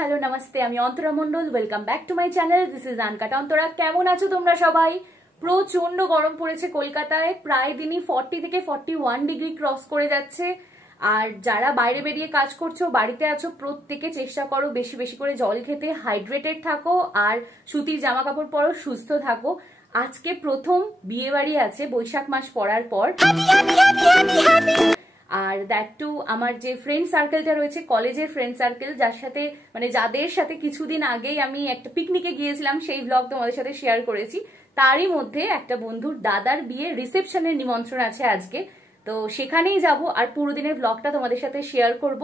Hello नमस्ते আমি Antara Mondal welcome back to my channel this is uncut Antara. কেমন আছো তোমরা সবাই? প্রচন্ড গরম পড়েছে কলকাতায়, প্রায় দিনই 40 থেকে 41 ডিগ্রি ক্রস করে যাচ্ছে। আর যারা বাইরে বেরিয়ে কাজ করছো, বাড়িতে আছো, প্রত্যেকে চেষ্টা করো বেশি বেশি করে জল খেতে, হাইড্রেটেড থাকো আর সুতির জামা কাপড় পরো, সুস্থ থাকো। আজকে প্রথম বিয়ে বাড়ি আছে বৈশাখ মাস পড়ার পর, আর দ্যাট টু আমার যে ফ্রেন্ড সার্কেলটা রয়েছে, কলেজের ফ্রেন্ড সার্কেল, যার সাথে মানে যাদের সাথে কিছুদিন আগেই আমি একটা পিকনিকে গিয়েছিলাম, সেই ব্লগ তোমাদের সাথে শেয়ার করেছি। তারই মধ্যে একটা বন্ধুর দাদার বিয়ে রিসেপশনের নিমন্ত্রণ আছে আজকে, তো সেখানেই যাব আর পুরো দিনের ব্লগটা তোমাদের সাথে শেয়ার করব।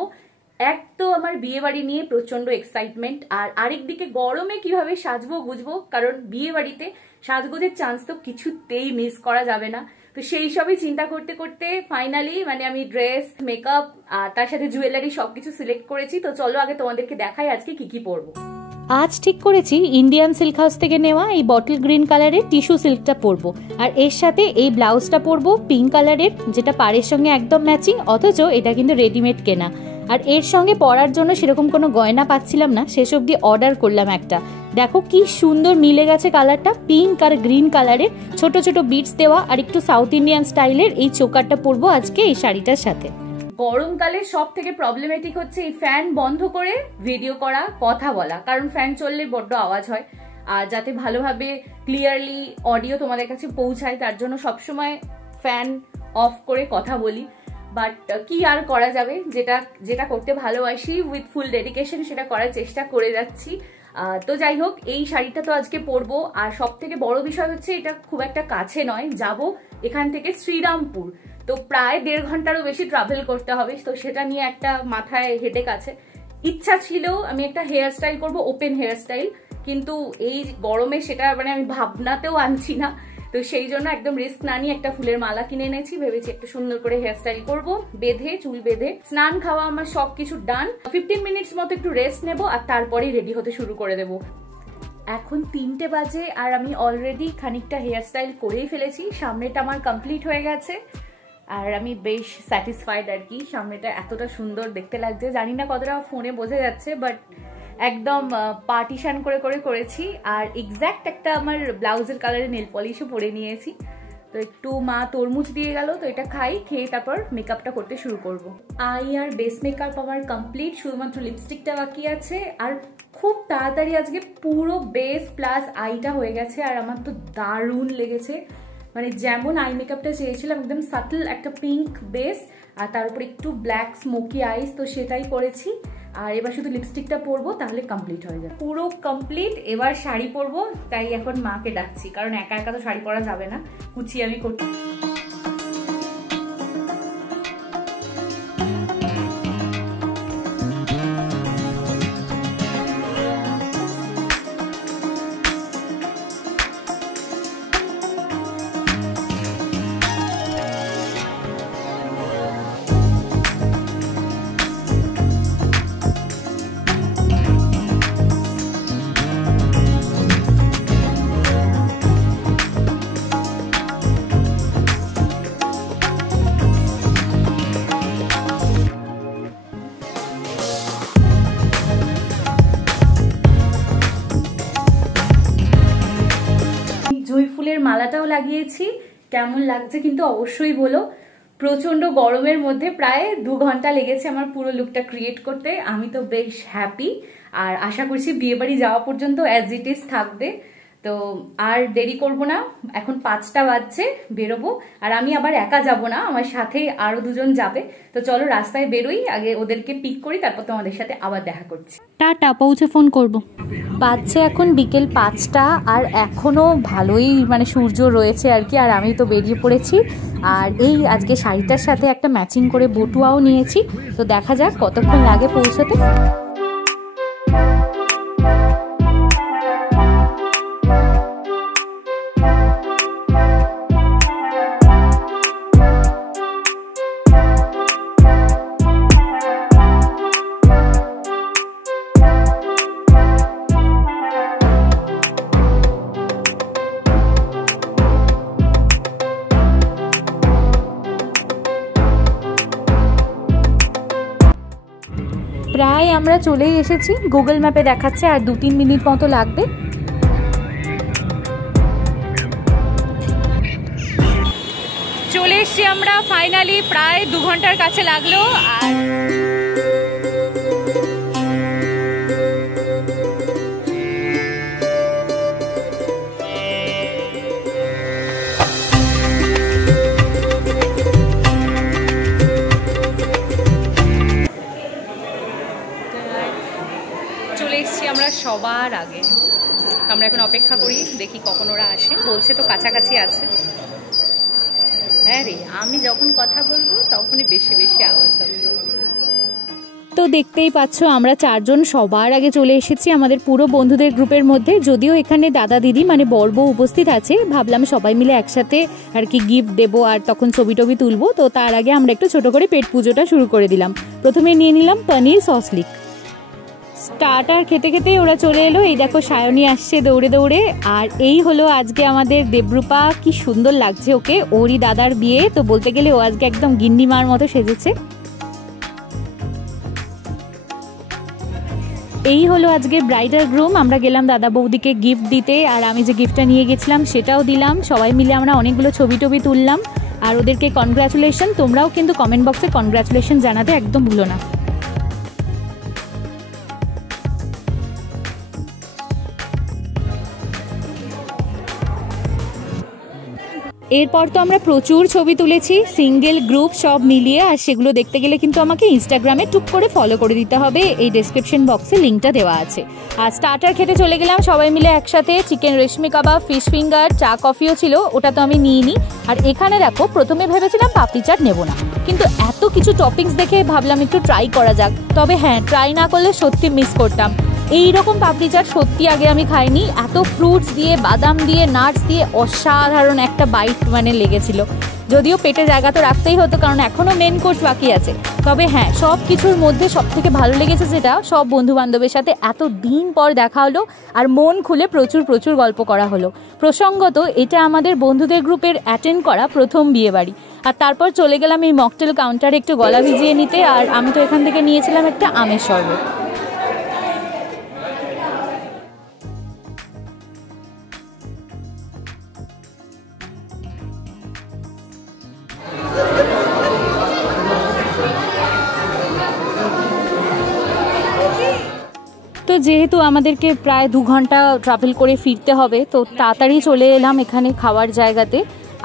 এক তো আমার বিয়ে বাড়ি নিয়ে প্রচন্ড এক্সাইটমেন্ট, আর আরেকদিকে গরমে কিভাবে সাজবো বুঝবো, কারণ বিয়ে বাড়িতে সাজগোজের চান্স তো কিছুতেই মিস করা যাবে না। তো সেই সবই চিন্তা করতে করতে ফাইনালি মানে আমি ড্রেস, মেকআপ আর তার সাথে জুয়েলারি সবকিছু সিলেক্ট করেছি। তো চলো আগে তোমাদেরকে দেখাই আজকে কি কি পরবো। আজ ঠিক করেছি ইন্ডিয়ান সিল্ক হাউস থেকে নেওয়া এই বটল গ্রিন কালারের টিস্যু সিল্কটা পরবো, আর এর সাথে এই ব্লাউজটা পরবো পিঙ্ক কালারের, যেটা পাড়ের সঙ্গে একদম ম্যাচিং, অথচ এটা কিন্তু রেডিমেড কেনা। আর এর সঙ্গে পরার জন্য সেরকম কোনো গয়না পাচ্ছিলাম না, শেষ অবধি অর্ডার করলাম একটা। দেখো কি সুন্দর মিলে গেছে কালারটা, পিঙ্ক আর গ্রিন কালারের, ছোট ছোট বিটস দেওয়া আর একটু সাউথ ইন্ডিয়ান স্টাইলের এই চোকারটা পরবো আজকে এই শাড়িটার সাথে। গরমকালে সব থেকে প্রবলেমেটিক হচ্ছে এই ফ্যান বন্ধ করে ভিডিও করা, কথা বলা, কারণ ফ্যান চললে বড্ড আওয়াজ হয়। আর যাতে ভালোভাবে ক্লিয়ারলি অডিও তোমাদের কাছে পৌঁছায়, তার জন্য সবসময় ফ্যান অফ করে কথা বলি। বাট কি আর করা যাবে, যেটা যেটা করতে ভালোবাসি উইথ ফুল ডেডিকেশন সেটা করার চেষ্টা করে যাচ্ছি। তো যাই হোক, এই শাড়িটা তো আজকে পরবো। আর সব থেকে বড় বিষয় হচ্ছে এটা খুব একটা কাছে নয়, যাব এখান থেকে শ্রীরামপুর, তো প্রায় 1.5 ঘন্টারও বেশি ট্রাভেল করতে হবে। তো সেটা নিয়ে একটা মাথায় হেডেক আছে। ইচ্ছা ছিল আমি একটা হেয়ার স্টাইল করবো, ওপেন হেয়ার স্টাইল, কিন্তু এই গরমে সেটা মানে আমি ভাবনাতেও আনছি না। তো সেই জন্য একদম রিস্ক না নিয়ে একটা ফুলের মালা কিনে এনেছি, ভেবেছি একটা সুন্দর করে হেয়ার স্টাইল করবো, বেঁধে, চুল বেঁধে। স্নান খাওয়া আমার সবকিছু ডান, 15 মিনিটস মতো একটু রেস্ট নেবো আর তারপরেই রেডি হতে শুরু করে দেবো। এখন 3টে বাজে আর আমি অলরেডি খানিকটা হেয়ার স্টাইল করেই ফেলেছি। সামনেটা আমার কমপ্লিট হয়ে গেছে আর আমি বেশ স্যাটিসফাইড আর কি। সামনেটা এতটা সুন্দর দেখতে লাগছে, জানি না কতটা ফোনে বোঝা যাচ্ছে, বাট একদম পার্টিশন করে করে করেছি। আর এক্স্যাক্ট একটা আমার ব্লাউজের কালারে নেল পলিশও পরে নিয়েছি। তো একটু মা তরমুজ দিয়ে গেল, তো এটা খাই, খেয়ে তারপর মেকআপটা করতে শুরু করব। আই আর বেস মেকআপ আমার কমপ্লিট, শুধুমাত্র লিপস্টিকটা বাকি আছে। আর খুব তাড়াতাড়ি আজকে পুরো বেস প্লাস আইটা হয়ে গেছে, আর আমার তো দারুণ লেগেছে। মানে যেমন আই মেকআপটা চেয়েছিলাম, একদম সাটল একটা পিঙ্ক বেস আর তার উপর একটু ব্ল্যাক স্মোকি আইস, তো সেটাই করেছি। আর এবার শুধু লিপস্টিকটা পরবো, তাহলে কমপ্লিট হয়ে যাবে। পুরো কমপ্লিট। এবার শাড়ি পরবো, তাই এখন মাকে ডাকছি, কারণ একা একা তো শাড়ি পরা যাবে না, কুচি আমি করতে। জুঁই ফুলের মালাটাও লাগিয়েছি, কেমন লাগছে কিন্তু অবশ্যই বলো। প্রচন্ড গরমের মধ্যে প্রায় 2 ঘন্টা লেগেছে আমার পুরো লুকটা ক্রিয়েট করতে। আমি তো বেশ হ্যাপি, আর আশা করছি বিয়ে বাড়ি যাওয়া পর্যন্ত অ্যাজ ইট ইজ থাকবে। তো আর দেরি করব না, এখন 5টা বাজছে, বেরোবো। আর আমি আবার একা যাব না, আমার সাথে আরো 2জন যাবে। তো চলো রাস্তায় বেরোই, আগে ওদেরকে পিক করি, তারপর তোমাদের সাথে আবার দেখা করছি। টাটা, পৌঁছে ফোন করব। বাজছে এখন বিকেল 5টা, আর এখনো ভালোই মানে সূর্য রয়েছে আর কি। আর আমি তো বেরিয়ে পড়েছি, আর এই আজকে শাড়িটার সাথে একটা ম্যাচিং করে বটুয়াও নিয়েছি। তো দেখা যাক কতক্ষণ লাগে পৌঁছতে। প্রায় আমরা চলেই এসেছি, গুগল ম্যাপে দেখাচ্ছে আর 2-3 মিনিট মতো লাগবে। চলে এসছি আমরা ফাইনালি, প্রায় 2 ঘন্টার কাছে লাগলো। আর চলে এসছি আমরা সবার আগে। আমরা এখন অপেক্ষা করি, দেখি কখন ওরা আসে। বলছে তো কাছাকাছি আছে। হ্যাঁ রে, আমি যখন কথা বলবো তখনই বেশি বেশি আওয়াজ হবে। তো দেখতেই পাচ্ছ আমরা 4 জন সবার আগে চলে এসেছি আমাদের পুরো বন্ধুদের গ্রুপের মধ্যে। যদিও এখানে দাদা দিদি মানে বর বউ উপস্থিত আছে, ভাবলাম সবাই মিলে একসাথে আর কি গিফট দেবো আর তখন ছবি টবি তুলবো। তো তার আগে আমরা একটু ছোট করে পেট পুজোটা শুরু করে দিলাম। প্রথমে নিয়ে নিলাম পনির সসলিক। স্টার্টার খেতে খেতে ওরা চলে এলো। এই দেখো সায়নী আসছে দৌড়ে দৌড়ে। আর এই হলো আজকে আমাদের দেবরূপা, কি সুন্দর লাগছে ওকে, ওরই দাদার বিয়ে তো বলতে গেলে ও আজকে একদম গিন্নি মার মতো সেজেছে। এই হলো আজকে ব্রাইডাল গ্রুম। আমরা গেলাম দাদা বৌদিকে গিফট দিতে, আর আমি যে গিফটটা নিয়ে গেছিলাম সেটাও দিলাম। সবাই মিলে আমরা অনেকগুলো ছবি টবি তুললাম আর ওদেরকে কনগ্রাচুলেশন। তোমরাও কিন্তু কমেন্ট বক্সে কনগ্রাচুলেশন জানাতে একদম ভুলো না। এরপর তো আমরা প্রচুর ছবি তুলেছি সিঙ্গেল গ্রুপ সব মিলিয়ে, আর সেগুলো দেখতে গেলে কিন্তু আমাকে ইনস্টাগ্রামে টুক করে ফলো করে দিতে হবে। এই ডেসক্রিপশন বক্সে লিঙ্কটা দেওয়া আছে। আর স্টার্টার খেতে চলে গেলাম সবাই মিলে একসাথে। চিকেন রেশমি কাবাব, ফিশ ফিঙ্গার, চা কফিও ছিল, ওটা তো আমি নিইনি। আর এখানে দেখো প্রথমে ভেবেছিলাম পাপড়ি চাট নেবো না, কিন্তু এত কিছু টপিংস দেখে ভাবলাম একটু ট্রাই করা যাক। তবে হ্যাঁ, ট্রাই না করলে সত্যি মিস করতাম। এই রকম পাপড়ি চাট সত্যি আগে আমি খাইনি। এত ফ্রুটস দিয়ে, বাদাম দিয়ে, নাটস দিয়ে অসাধারণ একটা বাইট মানে লেগেছিল। যদিও পেটে জায়গা তো রাখতেই হতো, কারণ এখনও মেন কোর্স বাকি আছে। তবে হ্যাঁ, সব কিছুর মধ্যে সব থেকে ভালো লেগেছে যেটা, সব বন্ধু বান্ধবের সাথে এত দিন পর দেখা হলো আর মন খুলে প্রচুর প্রচুর গল্প করা হলো। প্রসঙ্গত এটা আমাদের বন্ধুদের গ্রুপের অ্যাটেন্ড করা প্রথম বিয়েবাড়ি। আর তারপর চলে গেলাম এই মকটেল কাউন্টারে একটু গলা ভিজিয়ে নিতে। আর আমি তো এখান থেকে নিয়েছিলাম একটা আমের শরবত। তো যেহেতু আমাদেরকে প্রায় 2 ঘন্টা ট্রাভেল করে ফিরতে হবে, তো তাড়াতাড়ি চলে এলাম এখানে খাওয়ার জায়গাতে।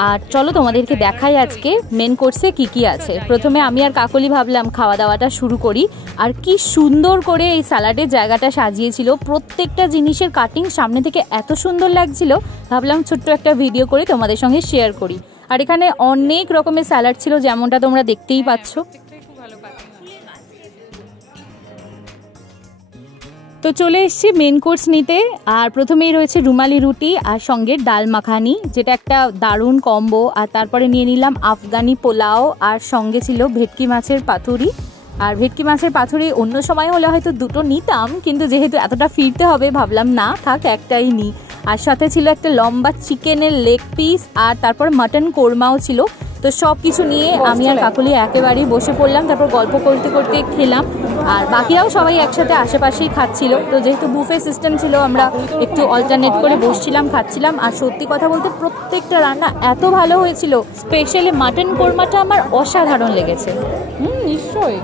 আর চলো তোমাদেরকে দেখাই আজকে মেন কোর্সে কি কি আছে। প্রথমে আমি আর কাকলি ভাবলাম খাওয়া দাওয়াটা শুরু করি। আর কি সুন্দর করে এই স্যালাডের জায়গাটা সাজিয়েছিল, প্রত্যেকটা জিনিসের কাটিং সামনে থেকে এত সুন্দর লাগছিল, ভাবলাম ছোট্ট একটা ভিডিও করে তোমাদের সঙ্গে শেয়ার করি। আর এখানে অনেক রকমের স্যালাড ছিল, যেমনটা তোমরা দেখতেই পাচ্ছ। তো চলে এসেছি মেন কোর্স নিতে। আর প্রথমেই রয়েছে রুমালি রুটি আর সঙ্গে ডাল মাখানি, যেটা একটা দারুণ কম্বো। আর তারপরে নিয়ে নিলাম আফগানি পোলাও, আর সঙ্গে ছিল ভেটকি মাছের পাতুরি। আর ভেটকি মাছের পাতুরি অন্য সময় হলে হয়তো 2টো নিতাম, কিন্তু যেহেতু এতটা ফিরতে হবে ভাবলাম না থাক, একটাই নিই। আর সাথে ছিল একটা লম্বা চিকেনের লেগ পিস, আর তারপর মাটন কোরমাও ছিল। তো সব কিছু নিয়ে আমি আর কাকলি একেবারেই বসে পড়লাম। তারপর গল্প করতে করতে খেলাম, আর বাকিরাও সবাই একসাথে আশেপাশেই খাচ্ছিল। তো যেহেতু বুফে সিস্টেম ছিল, আমরা একটু অল্টারনেট করে বসছিলাম, খাচ্ছিলাম। আর সত্যি কথা বলতে প্রত্যেকটা রান্না এত ভালো হয়েছিল, স্পেশালি মাটন কোরমাটা আমার অসাধারণ লেগেছে। নিশ্চয়ই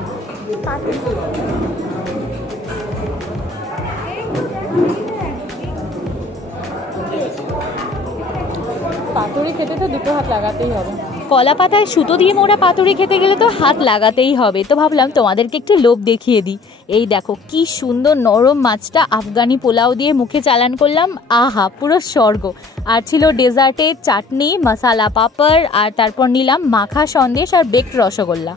পাতুরি খেতে তো 2টো হাত লাগাতেই হবে। কলা পাতায় সুতো দিয়ে মোড়া পাতুরি খেতে গেলে তো হাত লাগাতেই হবে। তো ভাবলাম তোমাদেরকে একটু লোভ দেখিয়ে দিই। এই দেখো কি সুন্দর নরম মাছটা আফগানি পোলাও দিয়ে মুখে চালান করলাম, আহা পুরো স্বর্গ। আর ছিল ডেজার্টে চাটনি, মশালা পাপড়, আর তারপর নিলাম মাখা সন্দেশ আর বেকড রসগোল্লা।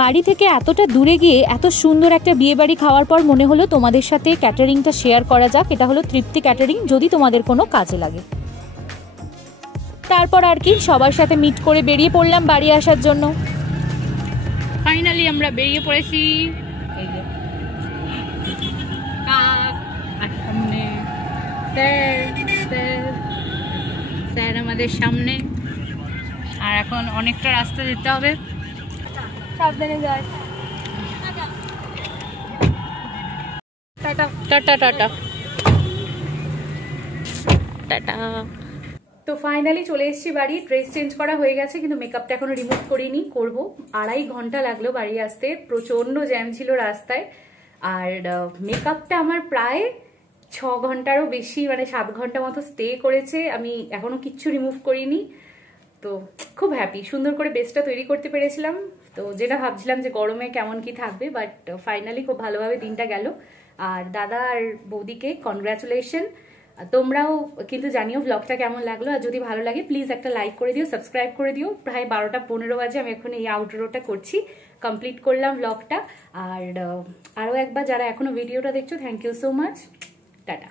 বাড়ি থেকে এতটা দূরে গিয়ে এত সুন্দর একটা বিয়ে বাড়ি খাওয়ার পর মনে হলো তোমাদের সাথে ক্যাটারিংটা শেয়ার করা যাক। এটা হলো তৃপ্তি ক্যাটারিং, যদি তোমাদের কোনো কাজে লাগে। তারপর আর কি সবার সাথে মিট করে বেরিয়ে পড়লাম বাড়ি আসার জন্য। ফাইনালি আমরা বেরিয়ে পড়েছি। এই যে সামনে স্যার আমাদের সামনে, আর এখন অনেকটা রাস্তা যেতে হবে, সাবধানে যাই। Tata tata tata tata. তো ফাইনালি চলে এসেছি বাড়ি, ড্রেস চেঞ্জ করা হয়ে গেছে কিন্তু মেকআপটা এখনো রিমুভ করিনি, করব। 2.5 ঘন্টা লাগলো বাড়ি আসতে, প্রচন্ড জ্যাম ছিল রাস্তায়। আর মেকআপটা আমার প্রায় 6 ঘন্টারও বেশি, মানে 7 ঘন্টা মতো স্টে করেছে, আমি এখনো কিচ্ছু রিমুভ করিনি। তো খুব হ্যাপি, সুন্দর করে বেসটা তৈরি করতে পেরেছিলাম। তো যেটা ভাবছিলাম যে গরমে কেমন কি থাকবে, বাট ফাইনালি খুব ভালোভাবে দিনটা গেল। আর দাদা আর বৌদিকে কনগ্রাচুলেশন। তোমরাও কিন্তু জানিও ব্লগটা কেমন লাগলো, আর যদি ভালো লাগে প্লিজ একটা লাইক করে দিও, সাবস্ক্রাইব করে দিও। প্রায় 12টা 15 বাজে, আমি এখন এই আউটডোরটা করছি, কমপ্লিট করলাম ব্লগটা। আর আরও একবার যারা এখনো ভিডিওটা দেখছো, thank you so much, tata.